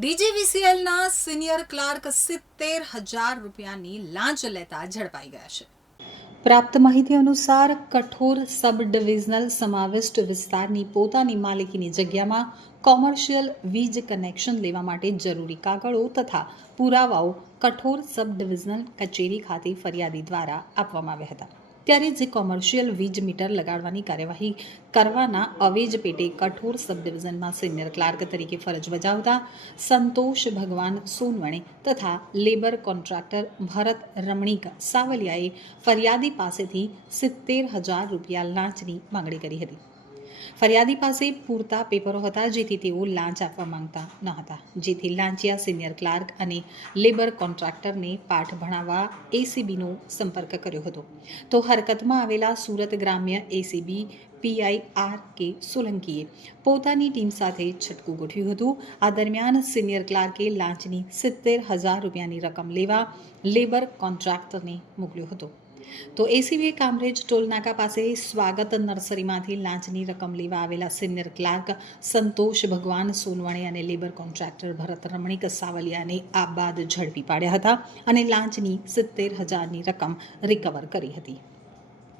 ડીજીવીસીએલના senior clerk 70,000 રૂપિયાની લાંચ લેતા ઝડપાઈ ગયા છે. પ્રાપ્ત માહિતી અનુસાર કઠોર સબ ડિવિઝનલ સમાવિષ્ટ વિસ્તારની પોતાની માલિકીની જગ્યામાં કોમર્શિયલ વીજ કનેક્શન લેવા માટે જરૂરી કાગળો તથા પુરાવાઓ કઠોર સબ ડિવિઝનલ કચેરી ખાતે ફરિયાદી દ્વારા આપવામાં આવ્યા હતા. ત્યારે જે કોમર્શિયલ વીજ મીટર લગાડવાની કાર્યવાહી કરવાના અવેજ પેટે કઠોર સબ ડિવિઝનમાં સિનિયર ક્લાર્ક તરીકે ફરજ બજાવતા સંતોષ ભગવાન સોનવણે તથા લેબર કોન્ટ્રાક્ટર ભરત રમણીક સાવલિયાએ ફરિયાદી પાસેથી 70,000 રૂપિયા લાંચની માંગણી કરી હતી. ફરિયાદી પાસે પૂરતા પેપરો હતા જેથી તેઓ લાંચ આપવા માંગતા ન હતા, જેથી લાંચિયા સિનિયર ક્લાર્ક અને લેબર કોન્ટ્રાક્ટરને પાઠ ભણાવવા એસીબીનો સંપર્ક કર્યો હતો. તો હરકતમાં આવેલા સુરત ગ્રામ્ય એસીબી પીઆઈ આર કે સોલંકીએ પોતાની ટીમ સાથે છટકું ગોઠવ્યું હતું. આ દરમિયાન સિનિયર ક્લાર્કે લાંચની 70,000 રૂપિયાની રકમ લેવા લેબર કોન્ટ્રાક્ટરને મોકલ્યો હતો. તો એસીબીએ કામરેજ ટોલનાકા પાસે સ્વાગત નર્સરીમાંથી લાંચની રકમ લેવા આવેલા સિનિયર ક્લાર્ક સંતોષ ભગવાન સોનવણે અને લેબર કોન્ટ્રાક્ટર ભરત રમણીક સાવલિયાને આ બાદ ઝડપી પાડ્યા હતા અને લાંચની 70,000ની રકમ રિકવર કરી હતી.